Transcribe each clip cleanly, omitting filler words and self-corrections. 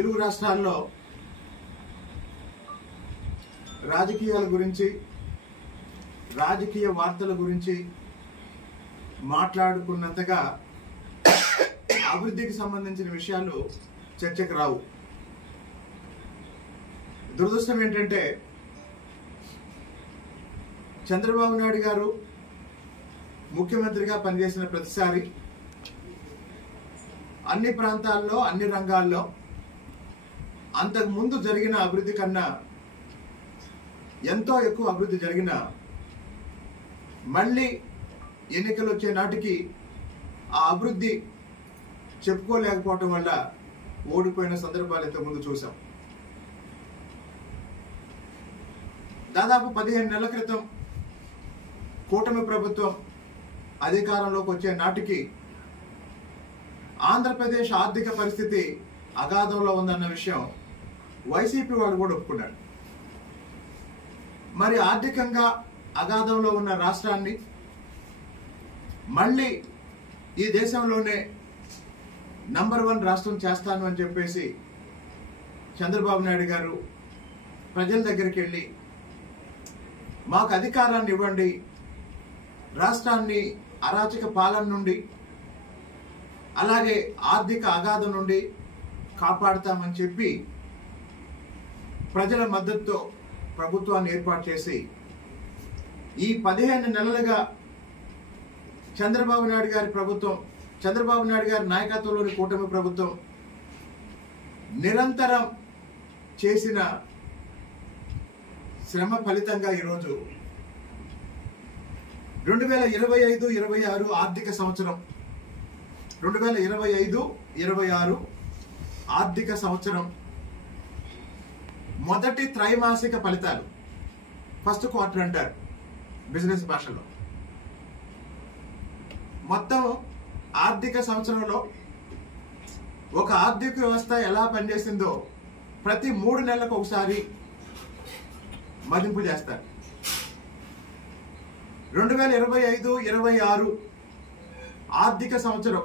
తెలుగు రాష్ట్రాల్లో రాజకీయాల గురించి, రాజకీయ వార్తల గురించి మాట్లాడుకున్నంతగా అభివృద్ధికి సంబంధించిన విషయాలు చర్చకు రావు. దురదృష్టం ఏంటంటే చంద్రబాబు నాయుడు గారు ముఖ్యమంత్రిగా పనిచేసిన ప్రతిసారి అన్ని ప్రాంతాల్లో, అన్ని రంగాల్లో అంతకు ముందు జరిగిన అభివృద్ధి కన్నా ఎంతో ఎక్కువ అభివృద్ధి జరిగిన మళ్ళీ ఎన్నికలు వచ్చే నాటికి ఆ అభివృద్ధి చెప్పుకోలేకపోవటం వల్ల ఓడిపోయిన సందర్భాలు ఇంతకుముందు చూసాం. దాదాపు 15 నెలల క్రితం కూటమి ప్రభుత్వం అధికారంలోకి వచ్చే నాటికి ఆంధ్రప్రదేశ్ ఆర్థిక పరిస్థితి అగాధంలో ఉందన్న విషయం వైసీపీ వాళ్ళు కూడా ఒప్పుకున్నాడు. మరి ఆర్థికంగా అగాధంలో ఉన్న రాష్ట్రాన్ని మళ్ళీ ఈ దేశంలోనే నంబర్ 1 రాష్ట్రం చేస్తాను అని చెప్పేసి చంద్రబాబు నాయుడు గారు ప్రజల దగ్గరికి వెళ్ళి మాకు అధికారాన్ని ఇవ్వండి, రాష్ట్రాన్ని అరాచక పాలన నుండి అలాగే ఆర్థిక అగాధం నుండి కాపాడుతామని చెప్పి ప్రజల మద్దతుతో ప్రభుత్వాన్ని ఏర్పాటు చేసి ఈ 15 నెలలుగా చంద్రబాబు నాయుడు గారి ప్రభుత్వం, చంద్రబాబు నాయుడు గారి నాయకత్వంలోని కూటమి ప్రభుత్వం నిరంతరం చేసిన శ్రమ ఫలితంగా ఈరోజు 2025-26 ఆర్థిక సంవత్సరం 2025-26 ఆర్థిక సంవత్సరం మొదటి త్రైమాసిక ఫలితాలు, ఫస్ట్ క్వార్టర్ అంటారు బిజినెస్ భాషలో. మొత్తం ఆర్థిక సంవత్సరంలో ఒక ఆర్థిక వ్యవస్థ ఎలా పనిచేసిందో ప్రతి 3 నెలలకు ఒకసారి మదింపు చేస్తారు. 2025-26 ఆర్థిక సంవత్సరం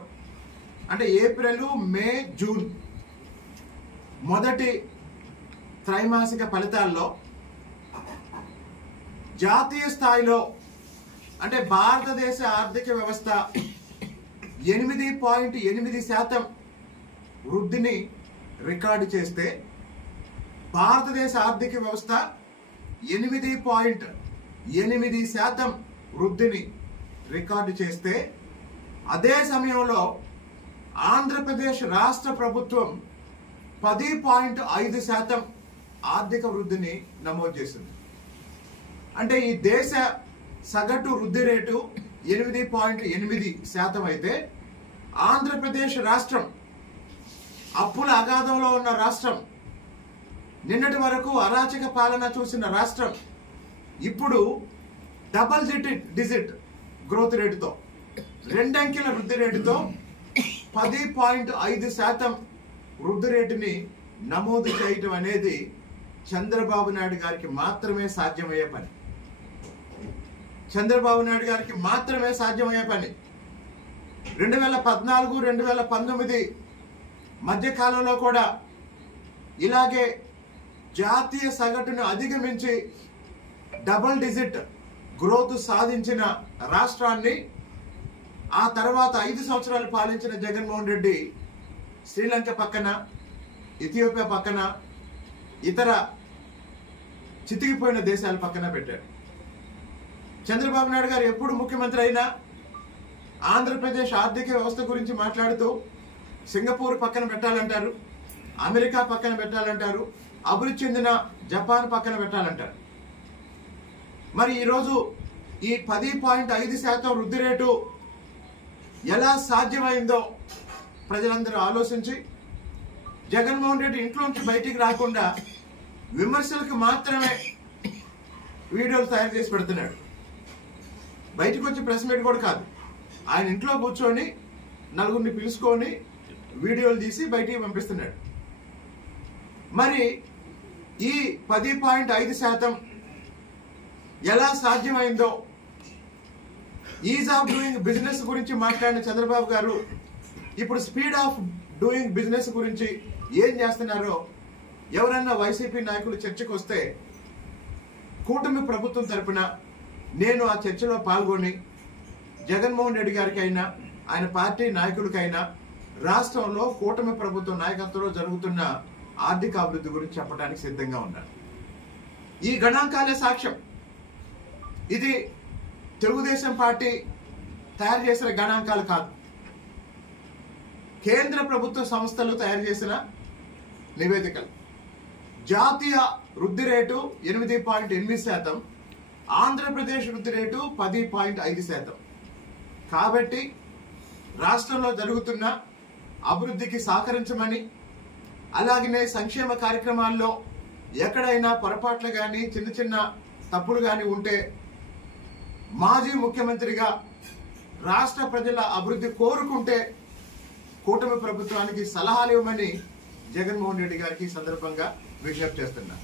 అంటే ఏప్రిల్, మే, జూన్ మొదటి త్రైమాసిక ఫలితాల్లో జాతీయ స్థాయిలో అంటే భారతదేశ ఆర్థిక వ్యవస్థ 8.8% వృద్ధిని రికార్డు చేస్తే, భారతదేశ ఆర్థిక వ్యవస్థ 8.8% వృద్ధిని రికార్డు చేస్తే, అదే సమయంలో ఆంధ్రప్రదేశ్ రాష్ట్ర ప్రభుత్వం 10.5% ఆర్థిక వృద్ధిని నమోదు చేసింది. అంటే ఈ దేశ సగటు వృద్ధి రేటు 8.8% అయితే, ఆంధ్రప్రదేశ్ రాష్ట్రం అప్పుల అగాధంలో ఉన్న రాష్ట్రం, నిన్నటి వరకు అరాచక పాలన చూసిన రాష్ట్రం ఇప్పుడు డబుల్ డిజిట్ గ్రోత్ రేటుతో, 2 అంకెల వృద్ధి రేటుతో 10.5% వృద్ధి రేటుని నమోదు చేయటం అనేది చంద్రబాబు నాయుడు గారికి మాత్రమే సాధ్యమయ్యే పని. చంద్రబాబు నాయుడు గారికి మాత్రమే సాధ్యమయ్యే పని. 2014-2019 మధ్య కాలంలో కూడా ఇలాగే జాతీయ సగటును అధిగమించి డబుల్ డిజిట్ గ్రోత్ సాధించిన రాష్ట్రాన్ని ఆ తర్వాత 5 సంవత్సరాలు పాలించిన జగన్మోహన్ రెడ్డి శ్రీలంక పక్కన, ఇథియోపియా పక్కన, ఇతర చితికిపోయిన దేశాల పక్కన పెట్టాడు. చంద్రబాబు నాయుడు గారు ఎప్పుడు ముఖ్యమంత్రి అయినా ఆంధ్రప్రదేశ్ ఆర్థిక వ్యవస్థ గురించి మాట్లాడుతూ సింగపూర్ పక్కన పెట్టాలంటారు, అమెరికా పక్కన పెట్టాలంటారు, అభివృద్ధి చెందిన జపాన్ పక్కన పెట్టాలంటారు. మరి ఈరోజు ఈ 10.5% వృద్ధి రేటు ఎలా సాధ్యమైందో ప్రజలందరూ ఆలోచించి, జగన్మోహన్ రెడ్డి ఇంట్లోంచి బయటికి రాకుండా విమర్శలకు మాత్రమే వీడియోలు తయారు చేసి పెడుతున్నాడు. బయటకు వచ్చి ప్రెస్ మీట్ కూడా కాదు, ఆయన ఇంట్లో కూర్చొని నలుగురిని పిలుచుకొని వీడియోలు తీసి బయటికి పంపిస్తున్నాడు. మరి ఈ 10.5% ఎలా సాధ్యమైందో, ఈజ్ ఆఫ్ డూయింగ్ బిజినెస్ గురించి మాట్లాడిన చంద్రబాబు గారు ఇప్పుడు స్పీడ్ ఆఫ్ డూయింగ్ బిజినెస్ గురించి ఏం చేస్తున్నారో ఎవరన్నా వైసీపీ నాయకులు చర్చకు వస్తే కూటమి ప్రభుత్వం తరపున నేను ఆ చర్చలో పాల్గొని జగన్మోహన్ రెడ్డి గారికి అయినా ఆయన పార్టీ నాయకులకైనా రాష్ట్రంలో కూటమి ప్రభుత్వం నాయకత్వంలో జరుగుతున్న ఆర్థిక అభివృద్ధి గురించి చెప్పడానికి సిద్ధంగా ఉన్నారు. ఈ గణాంకాలే సాక్ష్యం. ఇది తెలుగుదేశం పార్టీ తయారు చేసిన గణాంకాలు కాదు, కేంద్ర ప్రభుత్వ సంస్థలు తయారు చేసిన నివేదికలు. జాతీయ వృద్ధి రేటు 8.8%, ఆంధ్రప్రదేశ్ వృద్ధి రేటు 10.5%. కాబట్టి రాష్ట్రంలో జరుగుతున్న అభివృద్ధికి సహకరించమని, అలాగనే సంక్షేమ కార్యక్రమాల్లో ఎక్కడైనా పొరపాట్లు కానీ చిన్న చిన్న తప్పులు కానీ ఉంటే మాజీ ముఖ్యమంత్రిగా రాష్ట్ర ప్రజల అభివృద్ధి కోరుకుంటే కూటమి ప్రభుత్వానికి సలహాలు ఇవ్వమని జగన్మోహన్ రెడ్డి గారికి సందర్భంగా విజ్ఞప్తి చేస్తున్నారు.